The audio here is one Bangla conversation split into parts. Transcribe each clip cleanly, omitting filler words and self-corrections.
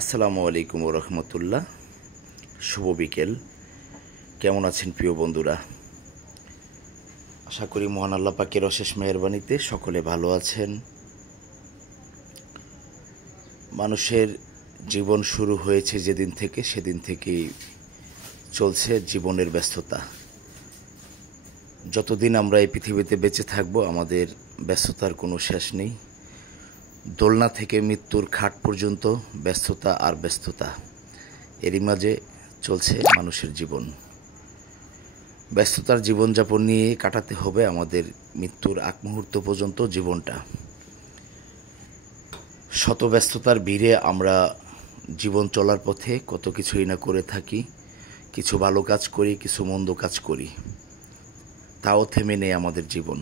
আসসালামু আলাইকুম রহমতুল্লাহ। শুভ বিকেল। কেমন আছেন প্রিয় বন্ধুরা? আশা করি মহান আল্লাহ পাকের অশেষ মেহেরবানিতে সকলে ভালো আছেন। মানুষের জীবন শুরু হয়েছে যেদিন থেকে সেদিন থেকেই চলছে জীবনের ব্যস্ততা। যতদিন আমরা এই পৃথিবীতে বেঁচে থাকব আমাদের ব্যস্ততার কোনো শেষ নেই। দোলনা থেকে মৃত্যুর খাট পর্যন্ত ব্যস্ততা আর ব্যস্ততা, এরই মাঝে চলছে মানুষের জীবন। ব্যস্ততার জীবনযাপন নিয়ে কাটাতে হবে আমাদের মৃত্যুর আগ মুহূর্ত পর্যন্ত জীবনটা। শত ব্যস্ততার ভিড়ে আমরা জীবন চলার পথে কত কিছুই না করে থাকি। কিছু ভালো কাজ করি, কিছু মন্দ কাজ করি, তাও থেমে নেই আমাদের জীবন।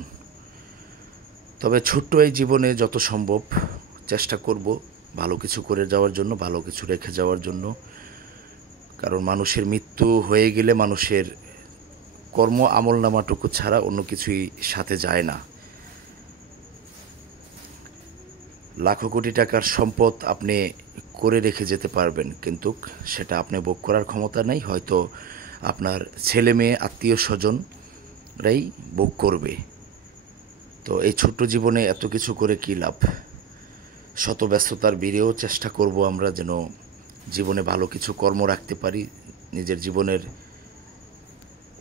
তবে ছোট্ট এই জীবনে যত সম্ভব চেষ্টা করব ভালো কিছু করে যাওয়ার জন্য, ভালো কিছু রেখে যাওয়ার জন্য। কারণ মানুষের মৃত্যু হয়ে গেলে মানুষের কর্ম আমলনামাটুকু ছাড়া অন্য কিছুই সাথে যায় না। লাখো কোটি টাকার সম্পদ আপনি করে রেখে যেতে পারবেন, কিন্তু সেটা আপনি ভোগ করার ক্ষমতা নেই। হয়তো আপনার ছেলে মেয়ে আত্মীয় স্বজনরাই ভোগ করবে। তো এই ছোট্ট জীবনে এত কিছু করে কী লাভ? শত ব্যস্ততার ভিড়েও চেষ্টা করব আমরা যেন জীবনে ভালো কিছু কর্ম রাখতে পারি। নিজের জীবনের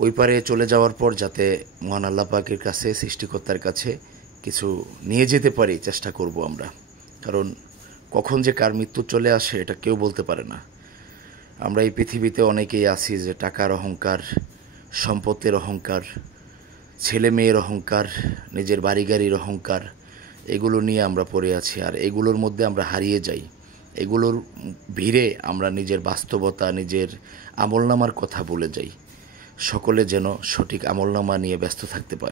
ওই পারে চলে যাওয়ার পর যাতে মহান আল্লাহ পাকের কাছে, সৃষ্টিকর্তার কাছে কিছু নিয়ে যেতে পারি, চেষ্টা করব আমরা। কারণ কখন যে কার মৃত্যু চলে আসে এটা কেউ বলতে পারে না। আমরা এই পৃথিবীতে অনেকেই আছি যে টাকার অহংকার, সম্পদের অহংকার, ছেলে মেয়ের অহংকার, নিজের বাড়ি গাড়ির অহংকার, এগুলো নিয়ে আমরা পড়ে আছি। আর এগুলোর মধ্যে আমরা হারিয়ে যাই। এগুলোর ভিড়ে আমরা নিজের বাস্তবতা, নিজের আমলনামার কথা ভুলে যাই। সকলে যেন সঠিক আমলনামা নিয়ে ব্যস্ত থাকতে পারে।